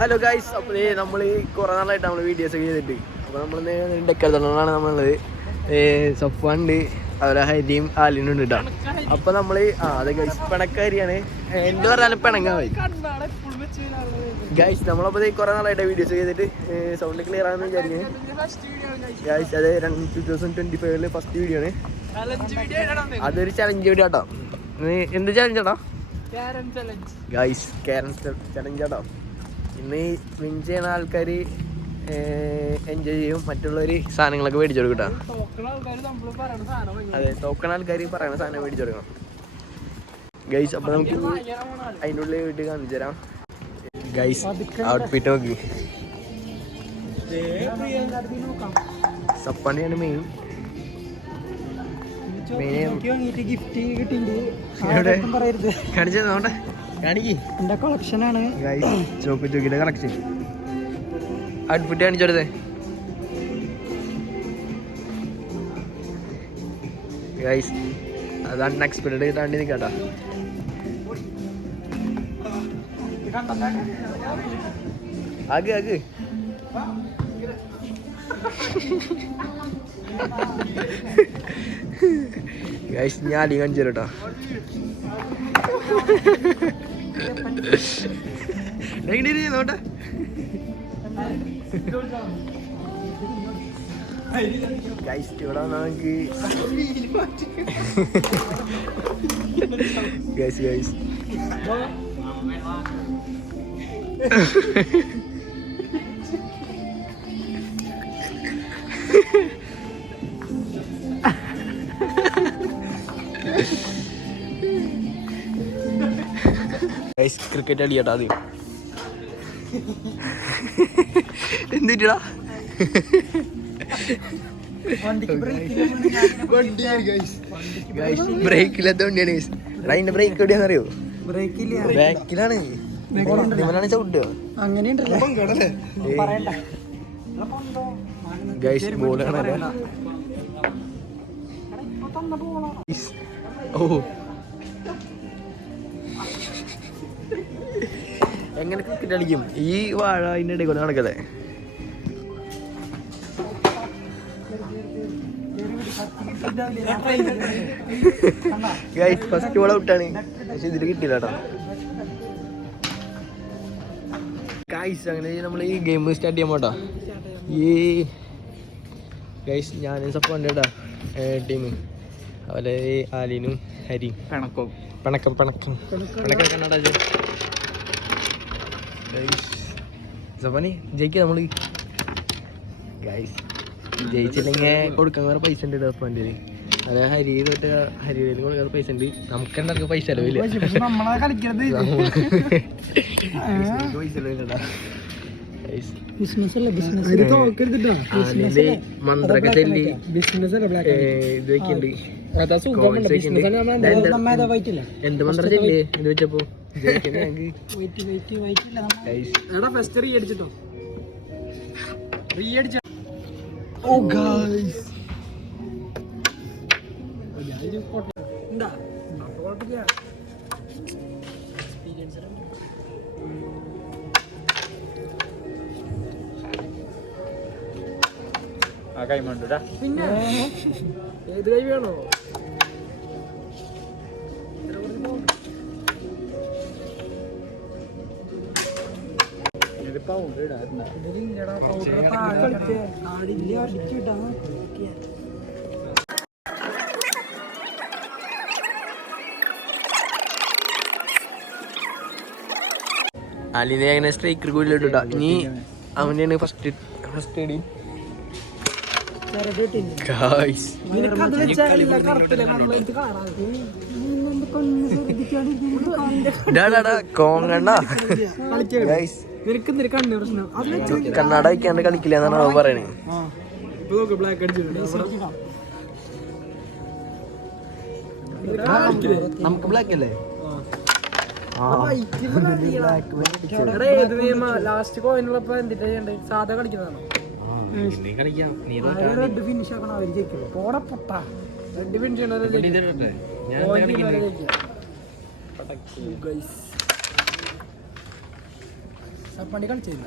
Hello guys, അപ്പോൾ നമ്മൾ കുറേ നാളായിട്ട് നമ്മൾ വീഡിയോസ് ഒക്കെ ചെയ്തിട്ട് അപ്പോൾ നമ്മൾ ഡെക്കറിലാണ് നമ്മളുള്ളത്. സഫാണ്ട് അതുപോലെ ഹരിയും ആലിനും ഉണ്ട് കേട്ടോ. അപ്പോൾ നമ്മൾ അതെ ഗൈസ് പിണക്കരിയാണ്. എന്ത് പറഞ്ഞാലും പിണങ്ങായി ഗൈസ്. നമ്മളപ്പോൾ കുറേ നാളായിട്ട് വീഡിയോസ് ചെയ്തിട്ട് സൗണ്ട് ക്ലിയർ ആണെന്ന് വിചാരിക്കുന്നത് ഗൈസ്. അത് 2025 ഫസ്റ്റ് വീഡിയോ ആണ്. അതൊരു ചലഞ്ച് വീഡിയോ കേട്ടോ. എന്ത് ചലഞ്ച് കേട്ടോ ഗൈസ്? ക്യാരൻ ചലഞ്ച് കേട്ടോ. ഇന്ന് വിൻ ചെയ്യുന്ന ആൾക്കാർ എൻജോയ് ചെയ്യും, മറ്റുള്ളവർ സാധനങ്ങളൊക്കെ മേടിച്ചു കൊടുക്കും കേട്ടോ. അതെ, തോക്കണ ആൾക്കാർ പറയുന്ന സാധനം മേടിച്ചു കൊടുക്കണം ഗൈസ്. അപ്പോൾ നമുക്ക് അതിൻ്റെ ഉള്ളിൽ വീട്ടിൽ കാണിച്ചു തരാം ഗൈസ്. ഔട്ട്ഫിറ്റ് നോക്കി സപ്പാണ്ടിയാണ് മെയിൻ. കാണിച്ചോട്ടെ, കാണിക്ക്. എന്റെ കളക്ഷനാണ് ചോക്കിയുടെ കളക്ഷൻ. ഔട്ട്ഫിറ്റ് കാണിച്ചോടത്തെ ഗൈസ്. അത് അൺഎക്സ്പെക്ടഡ് താണ്ടി നിൽക്കാട്ടാ. ആകെ ആകെ ഗൈസ്, ഞാൻ അടി കാണിച്ചു തരാം കേട്ടോ. നോട്ടെ ഗൈസ്, ഇവിടെ നമുക്ക് ഗൈസ് ഗൈസ് ക്രിക്കറ്റ് കളി കേട്ടോ. ആദ്യം എന്തിട്ടാ ബ്രേക്കില്ലാത്ത വണ്ടിയാണ്. അതിന്റെ ബ്രേക്ക് എവിടെയാന്ന് അറിയോ? ബാക്കിലാണ്. ചവിട്ടുക ഗൈസ്. ബോൾ കാണാൻ ഓ എങ്ങനെ ക്രിക്കറ്റ് കളിക്കും ഈ വാഴ അതിൻ്റെ ഇടയിൽ കൂടെ നടക്കല്ലേ ഗൈസ്? ഫസ്റ്റ് ബോൾ ഔട്ടാണ്, പക്ഷെ ഇതിൽ കിട്ടില്ല കേട്ടോ ഗൈസ്. അങ്ങനെ നമ്മൾ ഈ ഗെയിം സ്റ്റാർട്ട് ചെയ്യാൻ പോട്ടോ. ഈ ഗൈസ് ഞാനും സപ്പോണ്ട് കേട്ടോ ടീം. അതുപോലെ ആലിനും ഹരിയും പിണക്കം കണ്ണട സഫാനി ജയിക്കുക നമ്മൾ ഗൈസ്. ജയിച്ചില്ലെങ്കിൽ കൊടുക്കാൻ വേറെ പൈസ ഉണ്ട് ഹസ്ബൻഡിൽ. അതെ, ഹരി തൊട്ട് ഹരിയിൽ കൊടുക്കാത്ത പൈസ ഉണ്ട്. നമുക്ക് എന്താ പൈസ ചെലവില്ല, പൈസ ചെലവില്ലടാ. മന്ത്രൊക്കെ ചെല്ലി ഇതൊക്കെ ഉണ്ട്. എന്ത് മന്ത്രം ചെല്ലി ഇത് വെച്ചപ്പോ പിന്നെ ഏത് കൈ വേണോ? അലിനെ അങ്ങനെ സ്ട്രൈക്കർ കൂടിയിട്ടാ. ഇനി അവനെയാണ് ഫസ്റ്റ് അടി. കണ്ണാട വയ്ക്കാണ്ട് കളിക്കില്ല എന്നാണ് അവൻ പറയണേ. നമുക്ക് ബ്ലാക്ക് അല്ലേ? ലാസ്റ്റ് കോയിനുള്ളപ്പോ എന്തിട്ടാ ചെയ്യണ്ടേ? സാധാ കളിക്കുന്നതാണോ? റെഡ് ഫിനിഷ് ആക്കണം. അവർ ജയിക്കില്ല. പോടാ പൊട്ടാ. Red finish സപ്പാണ്ടി കളിച്ചില്ല.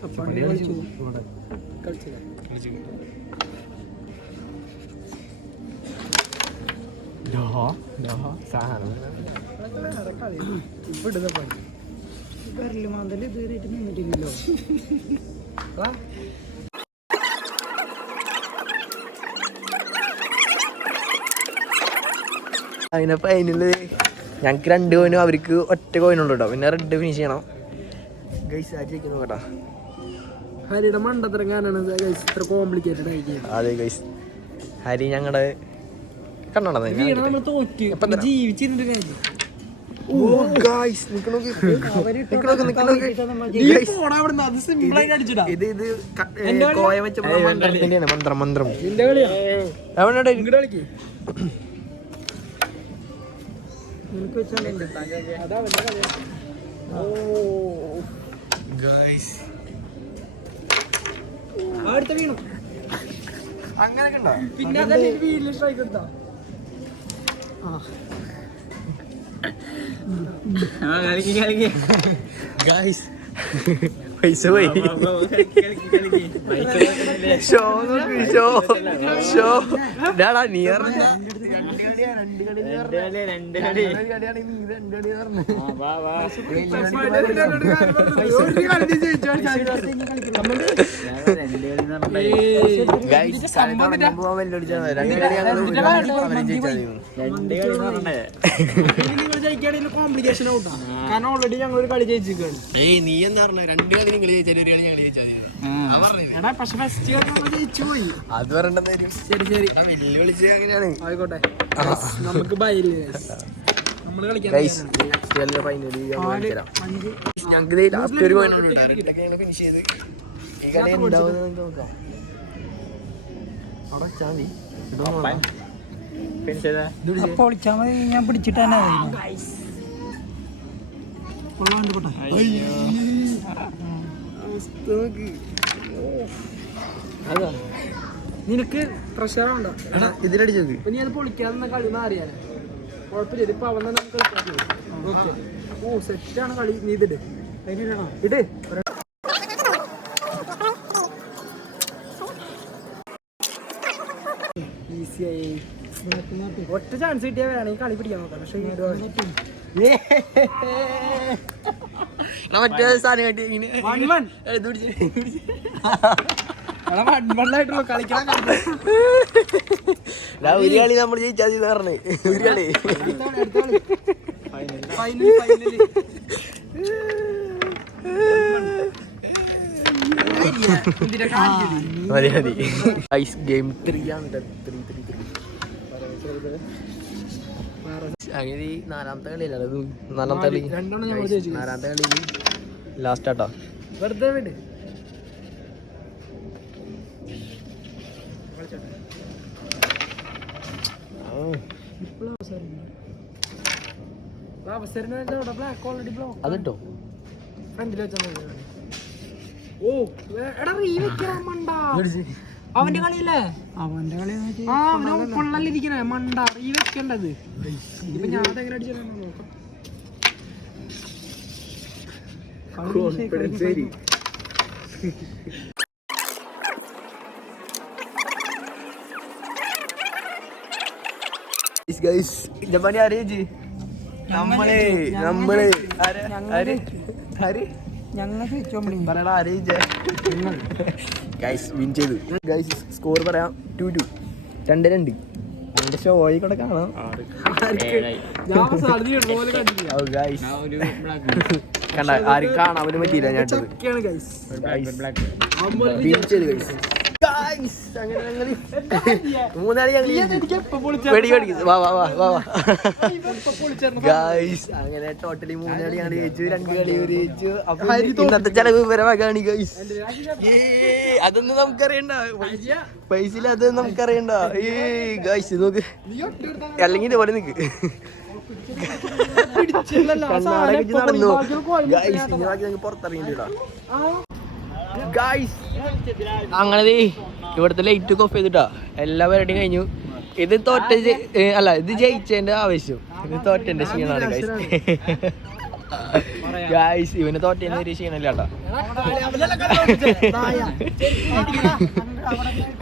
സപ്പാണ്ടി കളിച്ചില്ല. ഇപ്പൊ ഇടുന്ന പണി കരല് മാന്തല് ഇതുവരെയായിട്ട് നിന്നിട്ടില്ലല്ലോ. അതിനെ ഫൈനല് ഞങ്ങൾക്ക് 2 കോയിനും അവർക്ക് ഒറ്റ കോയിനുള്ളൂ കേട്ടോ. പിന്നെ റെഡ് ഫിനിഷ് ചെയ്യണം. ഗൈസ് ആയിരിക്കുന്നു കേട്ടോ. ഹരിയുടെ മണ്ടത്തിറങ്ങാനാണ് ഇത്ര കോംപ്ലിക്കേറ്റഡ് ആയിട്ട്. അതെ ഗൈസ്, ഹരി ഞങ്ങളുടെ കണ്ടോ ജീവിച്ചിരുന്നിട്ട് കാര്യം. മന്ത്രം വീണു. അങ്ങനൊക്കെ ഉണ്ടോ? പിന്നെ അതല്ലേ വീട്ടിൽ സ്ട്രൈക്ക് എടുത്താ. ഗൈസ് പൈസ പോയി. ഷോ ഷോ ഡാടാ നീ കോംപ്ലിക്കേഷൻ ഔട്ടാ. കാരണം ഓൾറെഡി ഞങ്ങൾ ഒരു കളി ജയിച്ചിരിക്കുകയാണ്. നീ എന്താ പറഞ്ഞ 2 കളി നിങ്ങൾ ജയിച്ചാൽ 1 കളി ഞങ്ങൾ ജയിച്ചാൽ പക്ഷെ ഫസ്റ്റ് ജയിച്ചു പോയി. അത് പറയണ്ടെന്നായിരുന്നു. ശരി ശരി വെല്ലുവിളിച്ച് അങ്ങനെയാണ്. ആയിക്കോട്ടെ, നമുക്ക് ബൈല്ലേ നമ്മള് കളിക്കാൻ. ഞങ്ങൾക്ക് ലാസ്റ്റ് ഒരു കോയിൻ ഫിനിഷ് ചെയ്ത് ഈ കളി എന്താവുന്ന നോക്കാം. അവിടെ വെച്ചാൽ മതി. പൊളിച്ചാൽ മതി. ഞാൻ പിടിച്ചിട്ട് തന്നെ നിനക്ക് പ്രഷറുണ്ടോ? ഇതിലടിച്ചു നീ അത് പൊളിക്കാതെ കളി മാറിയാലേ കുഴപ്പമില്ല. ഇപ്പൊ അവൻ തന്നെ കളിക്കാൻ. ഓ സെറ്റാണ് കളി. നീ ഇതിട് ഇട്. ഈസിയായി. ഒറ്റ ചാൻസ് കിട്ടിയാ വേണമെങ്കിൽ കളി പിടിക്കാൻ നോക്കാം. പക്ഷെ മറ്റേ സാധനം കട്ടി കളിക്കാൻ ഒരു കളി നമ്മൾ ജയിച്ചാൽ പറഞ്ഞേ. ഒരു കളി മതി മതി. ഐസ് ഗെയിം 3 ആണ്. 3 അങ്ങനെ 4ാമത്തെ കളിയല്ല. 4ാമത്തെ കളി 4ാമത്തെ കളി ലാസ്റ്റ് ആട്ടോ. വെറുതെ വിട്. അതിട്ടോ ഫ്രണ്ടിൽ വെച്ചാൽ അവന്റെ കളിയല്ലേ? അവന്റെ കളി പൊള്ളലിരിക്കണേ മണ്ട ഈ വെക്കേണ്ടത്. ഇപ്പൊ ഞാൻ എങ്ങനെ അടിച്ചാൽ നോക്കാം. ജപ്പാനി അറിയിച്ച് നമ്മള് പറയടാ അറിയിച്ചേ. വിൻ ചെയ്തു ഗൈസ്. സ്കോർ പറയാം 2-2. 2-2. അതിന്റെ ഷോ കൂടെ കാണാം. കണ്ട ആരും കാണാൻ പോലും പറ്റിയില്ല. ഞാൻ മൂന്നാളി അങ്ങനെ ടോട്ടലി 3 കളി ഞങ്ങൾ ജയിച്ചു. 2 കളി ജയിച്ചു. അപ്പൊ ഇന്നത്തെ ചെലവ് വിവരമാക്കാണ് ഗൈസ്. അതൊന്നും നമുക്കറിയണ്ട. പൈസ അത് നമുക്കറിയണ്ട. ഗൈസ് നോക്ക്, അല്ലെങ്കിൽ ഇതുപോലെ നിക്ക് നടന്നു ഗൈസ്. ഇനി പുറത്തിറങ്ങിട്ടാ ഗൈസ്. അങ്ങനെ ഇവിടുത്തെ ലൈറ്റ് ഒക്കെ ഓഫ് ചെയ്തിട്ടാ എല്ലാ പരിപാടിയും കഴിഞ്ഞു. ഇത് തോറ്റ അല്ല, ഇത് ജയിച്ചതിന്റെ ആവശ്യം. ഇത് തോറ്റന്റെ ക്ഷീണാണ് ഗൈസ്. ഗൈസ് ഇവന് തോറ്റേന്ന് ഒരു ക്ഷീണമില്ല കേട്ടോ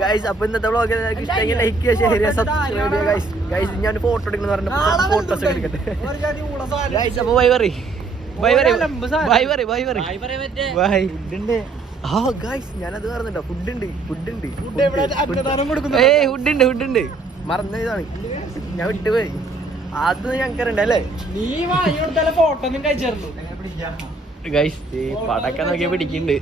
ഗൈസ്. അപ്പൊ ഇന്നത്തെ വ്ളോഗ് ഇഷ്ടമെങ്കിൽ ലൈക്ക് ചെയ്യുക, ഷെയർ ചെയ്യുക, സബ്സ്ക്രൈബ് ചെയ്യുക ഗൈസ്. ഗൈസ് ഞാൻ ഫോട്ടോ എടുക്കണം പറഞ്ഞ ഫോട്ടോസ് ഒക്കെ എടുക്കട്ടെ ഗൈസ്. അപ്പൊ ബൈ പറയ്, ബൈ പറയ്, ബൈ പറയ്, ബൈ പറയ്, ബൈ. ആ ഗൈസ് ഞാനത് പറഞ്ഞിട്ടോ, ഫുഡ് ഉണ്ട്, ഫുഡ് ഉണ്ട്, ഏയ് ഫുഡ് ഉണ്ട്, ഫുഡ് ഉണ്ട്. മറന്നതാണ് ഞാൻ, വിട്ടുപോയി. അത് ഞങ്ങൾക്കറിയണ്ട അല്ലേ ഫോട്ടോ ഒന്നും കഴിച്ചു ഗൈസ്. ഈ പടക്ക നോക്കിയാ പിടിക്കുന്നുണ്ട്.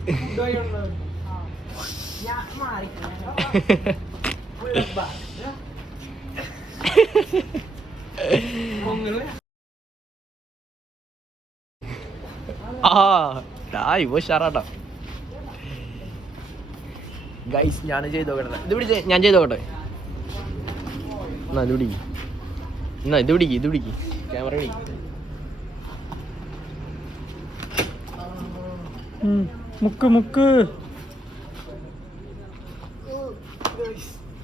ഇവ ഉഷാറാട്ടോ ഗൈസ്. ഞാൻ ചെയ്ത് നോക്കട്ടെ, ഇത് പിടിച്ചേ, ഞാൻ ചെയ്ത് നോക്കട്ടെ. എന്നാ ഇത് പിടിക്ക്, എന്നാ ഇത് പിടിക്ക്, ഇത് പിടിക്ക്, ക്യാമറ പിടിക്ക്. മുക്ക് മുക്ക്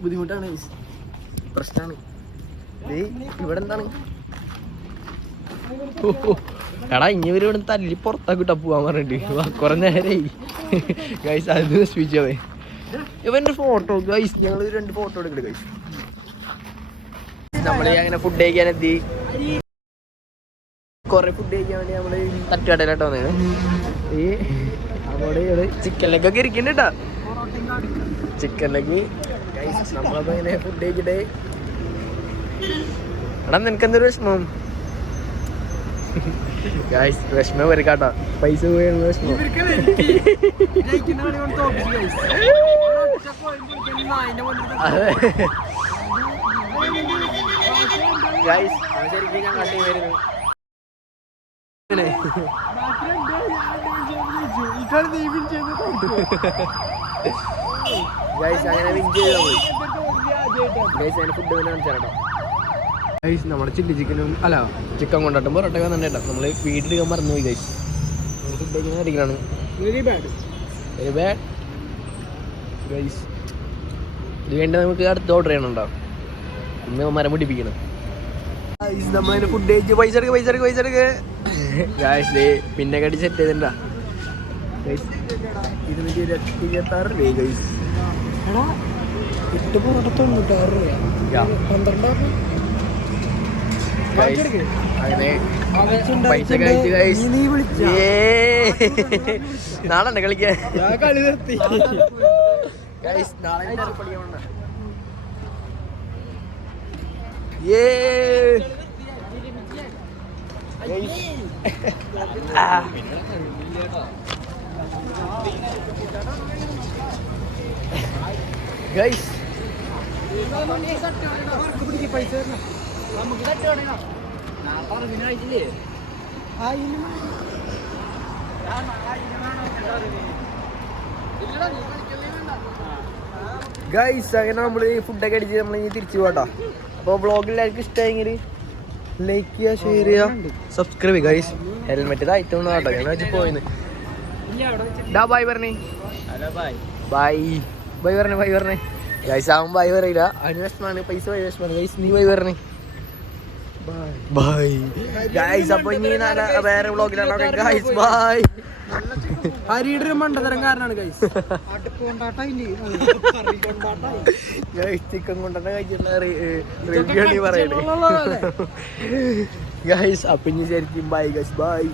ബുദ്ധിമുട്ടാണ്, പ്രശ്നമാണ്. ഇവിടെ എന്താണ് എടാ, ഇനി ഇവര് ഇവിടെ തല്ലി പുറത്താക്കിട്ടാ പോവാൻ പറഞ്ഞിട്ട് കുറെ നേരമായി ഗൈസ്. അത് നശിപ്പിച്ചവേ ഇവന്റെ ഫോട്ടോ ഗൈസ്. ഞങ്ങൾ 2 ഫോട്ടോ എടുക്കട്ടെ ഗൈസ്. നമ്മള് അങ്ങനെ ഫുഡ് കഴിക്കാൻ എത്തി. കൊറേ ഫുഡ് കഴിക്കാൻ വേണ്ടി നമ്മള് തട്ടുകടയിലോട്ട് വന്നേണ്. ഈ അവിടെ ചിക്കൻ ലെഗൊക്കെ ഇരിക്കുന്നുണ്ട് കേട്ടോ, ചിക്കൻ ലെഗ് ഗൈസ്. നമ്മളപ്പോ ഇങ്ങനെ ഫുഡ് കഴിച്ചിട്ട് എടാ നിനക്കെന്തൊരു വിഷമം ഗൈസ്? വിഷമം വരും കേട്ടോ, പൈസ പോയാണ് വിഷമം. ഗൈസ് ശരിക്കും ഞാൻ കട്ടി വരുന്നു ഗൈസ്. അങ്ങനെ വിൻ ചെയ്താ പോയി ഗൈസ്. അതിന് ഫുഡ് വേണ്ടി കാണിച്ചാലോ ഗൈസ്. നമ്മുടെ ചില്ലി ചിക്കനും അല്ല ചിക്കൻ കൊണ്ടാട്ടും പൊറോട്ട വന്നിട്ടോ. നമ്മൾ വീട്ടിലെടുക്കാൻ മറന്നുപോയി ഗൈസ്. ഫുഡ് കഴിക്കുന്ന അടിക്കലാണ് വെരി ബാഡ് ഗൈസ്. ഇത് വേണ്ടി നമുക്ക് അടുത്ത് ഓർഡർ ചെയ്യണുണ്ടോ? പിന്നെ മരം പിടിപ്പിക്കണം. നമ്മളതിന് ഫുഡ് കഴിച്ച് പൈസ എടുക്കുക, പൈസ എടുക്കുക, പൈസ എടുക്കുക ഗൈസ്. പിന്നെ കടി സെറ്റ് ചെയ്തിട്ടുണ്ടാ ഗൈസ്. 226 രൂപ ഗൈസ്. 8 പൊറോട്ട 96 രൂപ, 12 അങ്ങനെ പൈസ കഴിച്ച് ഗൈസ്. നാളെ കളിക്കാൻ ഗൈസ്. നാളെ ഗൈസ്. ഗൈസ് അങ്ങനെ നമ്മള് ഫുഡൊക്കെ അടിച്ച് നമ്മൾ ഇനി തിരിച്ചു പോകട്ടോ. അപ്പോൾ ബ്ലോഗ് എല്ലാവർക്കും ഇഷ്ടമായെങ്കിൽ ലൈക്ക് ചെയ്യുക, ഷെയർ ചെയ്യുക, സബ്സ്ക്രൈബ് ചെയ്യുക ഗൈസ്. ഹെൽമെറ്റ് ഇതായിട്ടുണ്ട് കേട്ടോ, ഞാൻ വെച്ച് പോയിന്ന്. ബൈ പറഞ്ഞേ, ബൈ ബൈ പറഞ്ഞേ, ബൈ പറഞ്ഞേ ഗൈസ്. ആവും ബൈ പറയില്ല, അതിന് വിഷമാണ്, പൈസ പോയി വിഷമാണ് ഗൈസ്. നീ ബൈ പറഞ്ഞേ, ബൈ ഗൈസ്. അപ്പൊ ഇനി വേറെ വ്ളോഗിലാണ് ഗൈസ്. ബൈ. ഹരിയുടെ മണ്ടതരം കാരനാണ് ഗൈസ്. ചിക്കൻ കൊണ്ടന്നെ കഴിച്ചിട്ടുള്ള റിവ്യൂ ആണ് ഈ പറയുന്നത് ഗൈസ്. അപ്പൊ ഇനി ശരിക്കും ബൈ ഗൈസ്, ബൈ.